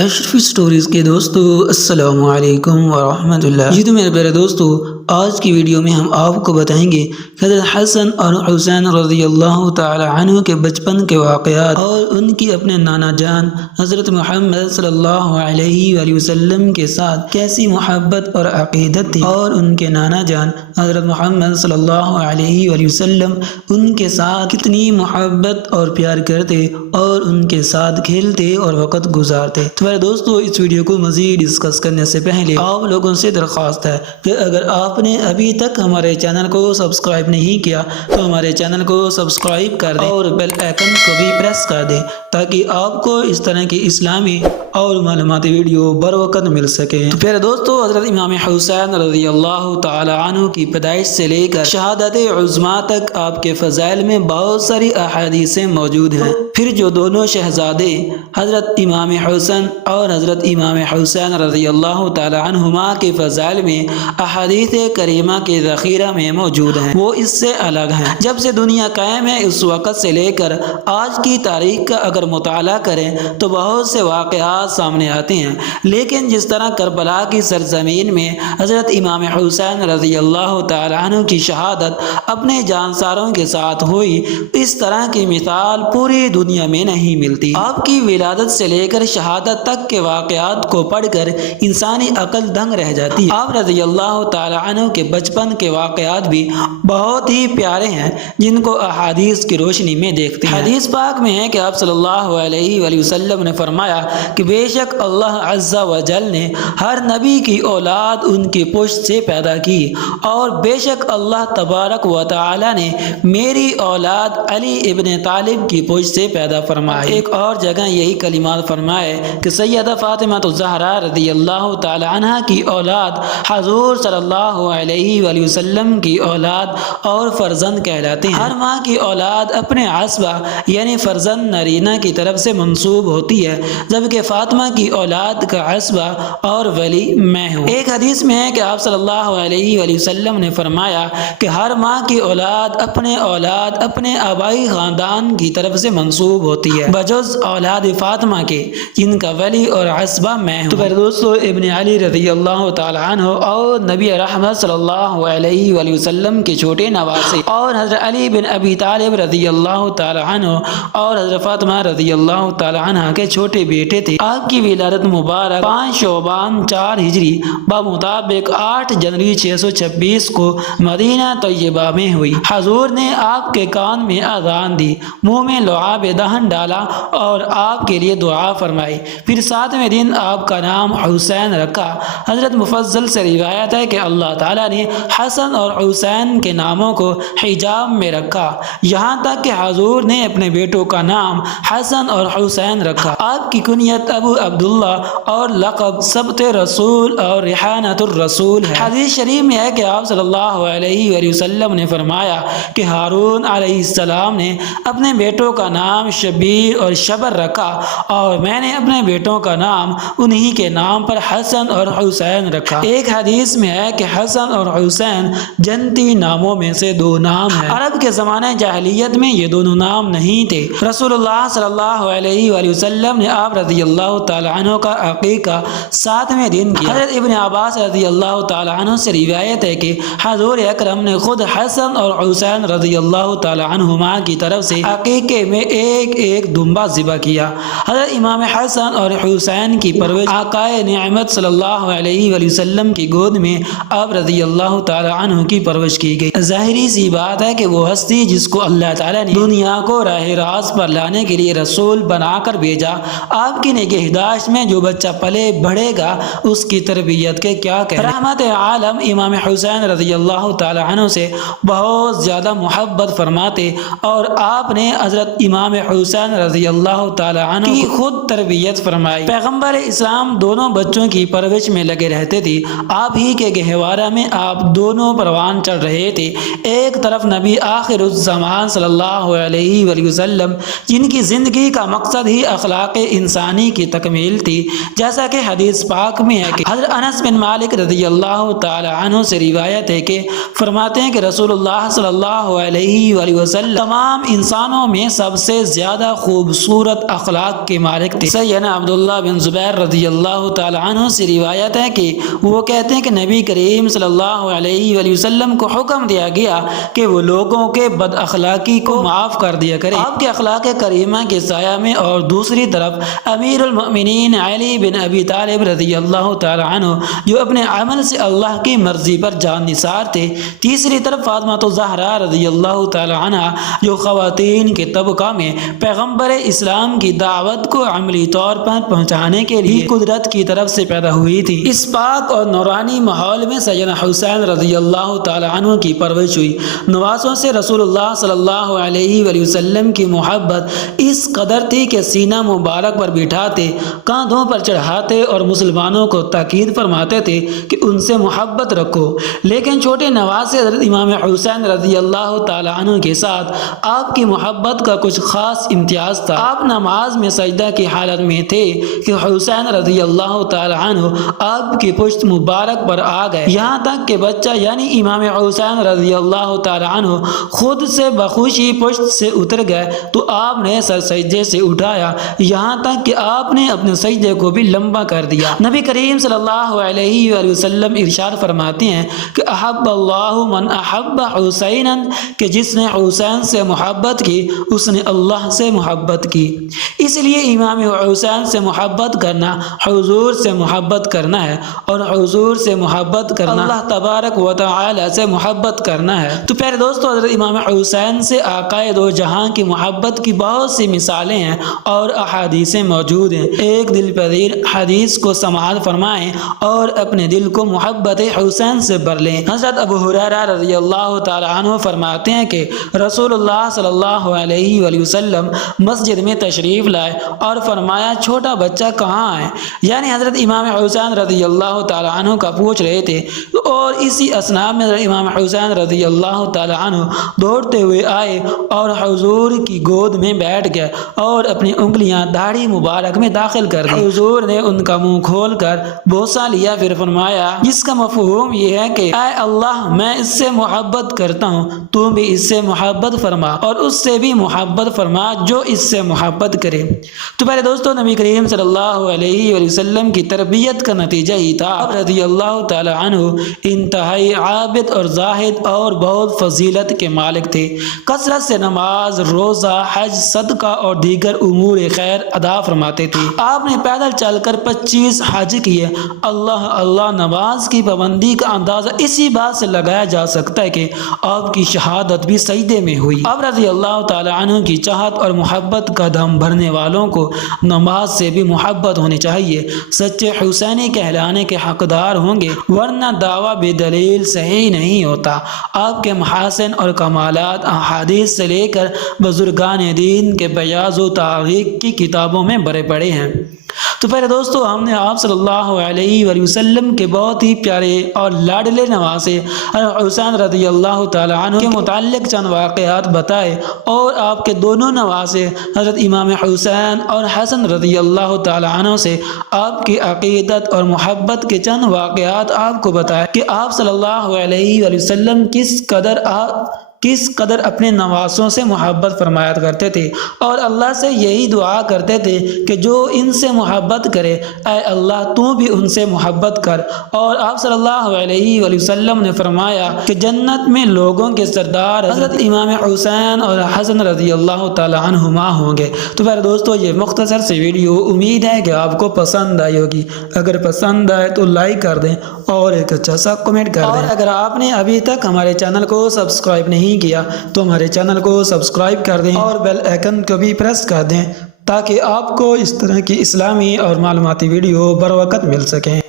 اشرفی stories کے دوستو السلام علیکم ورحمۃ اللہ۔ جی تو میرے پیارے دوستو، آج کی ویڈیو میں ہم آپ کو بتائیں گے کہ حضرت حسن اور حسین رضی اللہ تعالی عنہ کے بچپن کے واقعات اور ان کی اپنے نانا جان حضرت محمد صلی اللہ علیہ وآلہ وسلم کے ساتھ کیسی محبت اور عقیدت تھی، اور ان کے نانا جان حضرت محمد صلی اللہ علیہ وآلہ وسلم ان کے ساتھ کتنی محبت اور پیار کرتے اور ان کے ساتھ کھیلتے اور وقت گزارتے۔ تو میرے دوستو، اس ویڈیو کو مزید ڈسکس کرنے سے پہلے آپ لوگوں سے درخواست ہے کہ اگر آپ نے ابھی تک ہمارے چینل کو سبسکرائب نہیں کیا تو ہمارے چینل کو سبسکرائب کر دیں اور بیل آئیکن کو بھی پریس کر دیں تاکہ آپ کو اس طرح کی اسلامی اور معلوماتی ویڈیو بر وقت مل سکے۔ تو پھر دوستو، حضرت امام حسین رضی اللہ تعالی عنہ کی پیدائش سے لے کر شہادت عظمیٰ تک آپ کے فضائل میں بہت ساری احادیثیں موجود ہیں۔ پھر جو دونوں شہزادے حضرت امام حسن اور حضرت امام حسین رضی اللہ تعالی عنہما کے فضائل میں احادیث کریمہ کے ذخیرہ میں موجود ہیں، وہ اس سے الگ ہیں۔ جب سے دنیا قائم ہے اس وقت سے لے کر آج کی تاریخ کا اگر مطالعہ کریں تو بہت سے واقعات سامنے آتے ہیں، لیکن جس طرح کربلا کی سرزمین میں حضرت امام حسین رضی اللہ تعالی عنہ کی شہادت اپنے جانساروں کے ساتھ ہوئی، اس طرح کی مثال پوری دنیا میں نہیں ملتی۔ آپ کی ولادت سے لے کر شہادت تک کے واقعات کو پڑھ کر انسانی عقل دنگ رہ جاتی ہے۔ آپ رضی اللہ تعالی عنہ کے بچپن کے واقعات بھی بہت ہی پیارے ہیں، جن کو احادیث کی روشنی میں دیکھتے ہیں۔ حدیث پاک میں ہے کہ آپ صلی اللہ علیہ وآلہ وسلم نے فرمایا کہ بے شک اللہ عز و جل نے ہر نبی کی اولاد ان کی پشت سے پیدا کی، اور بے شک اللہ تبارک و تعالی نے میری اولاد علی ابن طالب کی پشت سے پیدا فرمائی۔ ایک اور جگہ یہی کلمات فرمائے کہ سیدہ فاطمہ الزہرا رضی اللہ تعالی عنہ کی اولاد حضور صلی اللہ علیہ وآلہ وسلم کی اولاد اور فرزند کہلاتے ہیں۔ ہر ماں کی اولاد اپنے عصبہ یعنی فرزند نرینہ کی طرف سے منسوب ہوتی ہے، جبکہ فاطمہ کی اولاد کا عصبہ اور ولی میں ہوں۔ ایک حدیث میں ہے کہ آپ صلی اللہ علیہ وآلہ وسلم نے فرمایا کہ ہر ماں کی اولاد اپنے آبائی خاندان کی طرف سے منسوب ہوتی ہے بجز اولاد فاطمہ کے، جن کا ولی اور عصبہ میں ہوں۔ تو پھر دوستو، ابن علی رضی اللہ تعالی عنہ اور نبی رحمت صلی اللہ علیہ وآلہ وسلم کے چھوٹے نواسے، اور حضرت علی بن ابی طالب رضی اللہ تعالی عنہ اور حضرت فاطمہ رضی اللہ تعالی عنہ کے چھوٹے بیٹے تھے۔ آپ کی ولادت مبارک 5 شعبان 4 ہجری بمطابق 8 جنوری 626 کو مدینہ طیبہ میں ہوئی۔ حضور نے آپ کے کان میں اذان دی، منہ میں لعاب دہن ڈالا اور آپ کے لیے دعا فرمائی۔ پھر 7ویں دن آپ کا نام حسین رکھا۔ حضرت مفضل سے روایت ہے کہ اللہ تعالیٰ نے حسن اور حسین کے ناموں کو حجاب میں رکھا، یہاں تک کہ حضور نے اپنے بیٹوں کا نام حسن اور حسین رکھا۔ آپ کی کنیت ابو عبداللہ اور لقب سبت رسول اور ریحانۃ الرسول ہے۔ حدیث شریف میں ہے کہ آپ صلی اللہ علیہ وآلہ وسلم نے فرمایا کہ ہارون علیہ السلام نے اپنے بیٹوں کا نام شبیر اور شبر رکھا، اور میں نے اپنے بیٹوں کا نام انہی کے نام پر حسن اور حسین رکھا۔ ایک حدیث میں ہے کہ حسن اور حسین جنتی ناموں میں سے 2 نام ہیں۔ عرب کے زمانے جاہلیت میں یہ دونوں نام نہیں تھے۔ رسول اللہ صلی اللہ علیہ وآلہ وسلم نے آپ رضی اللہ تعالی عنہ کا عقیقہ 7ویں دن کیا۔ حضرت ابن عباس رضی اللہ تعالی عنہ سے روایت ہے کہ حضور اکرم نے خود حسن اور حسین رضی اللہ تعالی عنہما کی طرف سے عقیقے میں ایک دمبا ذبح کیا۔ حضرت امام حسن اور حسین کی پرورش آقائے نعمت صلی اللہ علیہ وآلہ وسلم کی گود میں آپ رضی اللہ تعالی عنہ کی پرورش کی گئی۔ ظاہری سی بات ہے کہ وہ ہستی جس کو اللہ تعالی نے دنیا کو راہ راست پر لانے کے لیے رسول بنا کر بھیجا، آپ کی نگہداشت میں جو بچہ پلے بڑھے گا اس کی تربیت کے کیا کہنے۔ رحمت عالم امام حسین رضی اللہ تعالی عنہ سے بہت زیادہ محبت فرماتے، اور آپ نے حضرت امام حسین رضی اللہ تعالی عنہ کی خود تربیت فرمائی۔ پیغمبر اسلام دونوں بچوں کی پرورش میں لگے رہتے تھے۔ آپ ہی کے گہوارہ میں آپ دونوں پروان چڑھ رہے تھے۔ ایک طرف نبی آخر الزمان صلی اللہ علیہ وآلہ وسلم جن کی زندگی کا مقصد ہی اخلاق انسانی کی تکمیل تھی، جیسا کہ حدیث پاک میں ہے کہ حضرت انس بن مالک رضی اللہ تعالی عنہ سے روایت ہے کہ فرماتے ہیں کہ رسول اللہ صلی اللہ علیہ وآلہ وسلم تمام انسانوں میں سب سے زیادہ خوبصورت اخلاق کے مالک تھے۔ سیدنا عبداللہ بن زبیر رضی اللہ تعالی عنہ سے روایت ہے کہ وہ کہتے ہیں کہ نبی کریم صلی اللہ علیہ وآلہ وسلم کو حکم دیا گیا کہ وہ لوگوں کے بد اخلاقی کو معاف کر دیا کرے۔ آپ کے اخلاق کریمہ کے سایہ میں اور دوسری طرف امیر المؤمنین علی بن ابی طالب رضی اللہ تعالی عنہ جو اپنے عمل سے اللہ کی مرضی پر جان نثار تھے، تیسری طرف فاطمہ الزہرا رضی اللہ تعالی عنہ جو خواتین کے طبقہ میں پیغمبر اسلام کی دعوت کو عملی طور پر پہنچانے کے لیے قدرت کی طرف سے پیدا ہوئی تھی۔ اس پاک اور نورانی ماحول میں سیدنا حسین رضی اللہ تعالی عنہ کی پرورش ہوئی۔ نوازوں سے رسول اللہ صلی اللہ علیہ وآلہ وسلم کی محبت اس قدر تھی کہ سینہ مبارک پر بٹھاتے، کاندھوں پر چڑھاتے اور مسلمانوں کو تاکید فرماتے تھے کہ ان سے محبت رکھو۔ لیکن چھوٹے نواز سے حضرت امام حسین رضی اللہ تعالی عنہ کے ساتھ آپ کی محبت کا کچھ خاص امتیاز تھا۔ آپ نماز میں سجدہ کی حالت میں تھے کہ حسین رضی اللہ تعالی عنہ آپ کی پشت مبارک پر آ گئے، یہاں تک کہ بچہ یعنی امام حسین رضی اللہ تعالی عنہ خود سے بخوشی پشت سے اتر گئے تو آپ نے سر سجدے سے اٹھایا، یہاں تک کہ آپ نے اپنے سجدے کو بھی لمبا کر دیا۔ نبی کریم صلی اللہ علیہ وآلہ وسلم ارشاد فرماتے ہیں کہ احب اللہ من احب حسینا، کہ جس نے حسین سے محبت کی اس نے اللہ سے محبت کی۔ اس لیے امام حسین سے محبت کرنا حضور سے محبت کرنا ہے، اور حضور سے محبت کرنا اللہ تبارک و تعالی سے محبت کرنا ہے۔ تو پیارے دوستو، حضرت امام حسین سے آقا دو جہاں کی محبت کی بہت سی مثالیں ہیں اور احادیثیں موجود ہیں۔ ایک دل پذیر حدیث کو سماعت فرمائیں اور اپنے دل کو محبت حسین سے بھر لیں۔ حضرت ابو ہریرہ رضی اللہ تعالی عنہ فرماتے ہیں کہ رسول اللہ صلی اللہ علیہ وآلہ وسلم مسجد میں تشریف لائے اور فرمایا چھوٹا بچہ کہاں ہے؟ یعنی حضرت امام حسین رضی اللہ تعالی عنہ کا پوچھ رہے تھے، اور اسی اثناء میں حضرت امام حسین رضی اللہ تعالی عنہ دوڑتے ہوئے آئے اور حضور کی گود میں بیٹھ گئے اور اپنی انگلیاں داڑھی مبارک میں داخل کر دی۔ حضور نے ان کا منہ کھول کر بوسہ لیا، پھر فرمایا جس کا مفہوم یہ ہے کہ اے اللہ، میں اس سے محبت کرتا ہوں، تو بھی اس سے محبت فرما، اور اس سے بھی محبت فرما جو اس سے محبت کرے۔ تو پہلے دوستو، نبی کریم صلی اللہ علیہ وآلہ وسلم کی تربیت کا نتیجہ ہی تھا۔ آپ رضی اللہ تعالی عنہ انتہائی عابد اور زاہد اور بہت فضیلت کے مالک تھے۔ کثرت سے نماز، روزہ، حج، صدقہ اور دیگر امور خیر ادا فرماتے تھے۔ آپ نے پیدل چل کر 25 حج کیے۔ اللہ نماز کی پابندی کا اندازہ اسی بات سے لگایا جا سکتا ہے کہ آپ کی شہادت بھی سجدے میں ہوئی۔ آپ رضی اللہ تعالی عنہ کی چاہت اور محبت کا دم بھرنے والوں کو نماز سے بھی محبت ہونی چاہیے، سچے حسینی کہلانے کے حقدار ہوں گے، ورنہ دعویٰ بے دلیل صحیح نہیں ہوتا۔ آپ کے محاسن اور کمالات احادیث سے لے کر بزرگان دین کے بیاض و تحقیق کی کتابوں میں بھرے پڑے ہیں۔ تو پہلے دوستو، ہم نے آپ صلی اللہ علیہ وآلہ وسلم کے بہت ہی پیارے اور لاڈلے نواسے حسین رضی اللہ تعالی عنہ کے متعلق چند واقعات بتائے، اور آپ کے دونوں نواسے حضرت امام حسین اور حسن رضی اللہ تعالی عنہ سے آپ کی عقیدت اور محبت کے چند واقعات آپ کو بتائے کہ آپ صلی اللہ علیہ وآلہ وسلم کس قدر اپنے نواسوں سے محبت فرمایا کرتے تھے، اور اللہ سے یہی دعا کرتے تھے کہ جو ان سے محبت کرے اے اللہ تو بھی ان سے محبت کر۔ اور آپ صلی اللہ علیہ وآلہ وسلم نے فرمایا کہ جنت میں لوگوں کے سردار حضرت امام حسین اور حسن رضی اللہ تعالی عنہما ہوں گے۔ تو پھر دوستو، یہ مختصر سی ویڈیو امید ہے کہ آپ کو پسند آئی ہوگی۔ اگر پسند آئے تو لائک کر دیں اور ایک اچھا سا کمنٹ کر دیں، اور اگر آپ نے ابھی تک ہمارے چینل کو سبسکرائب نہیں کیا تو ہمارے چینل کو سبسکرائب کر دیں اور بیل آئیکن کو بھی پریس کر دیں تاکہ آپ کو اس طرح کی اسلامی اور معلوماتی ویڈیو بر وقت مل سکیں۔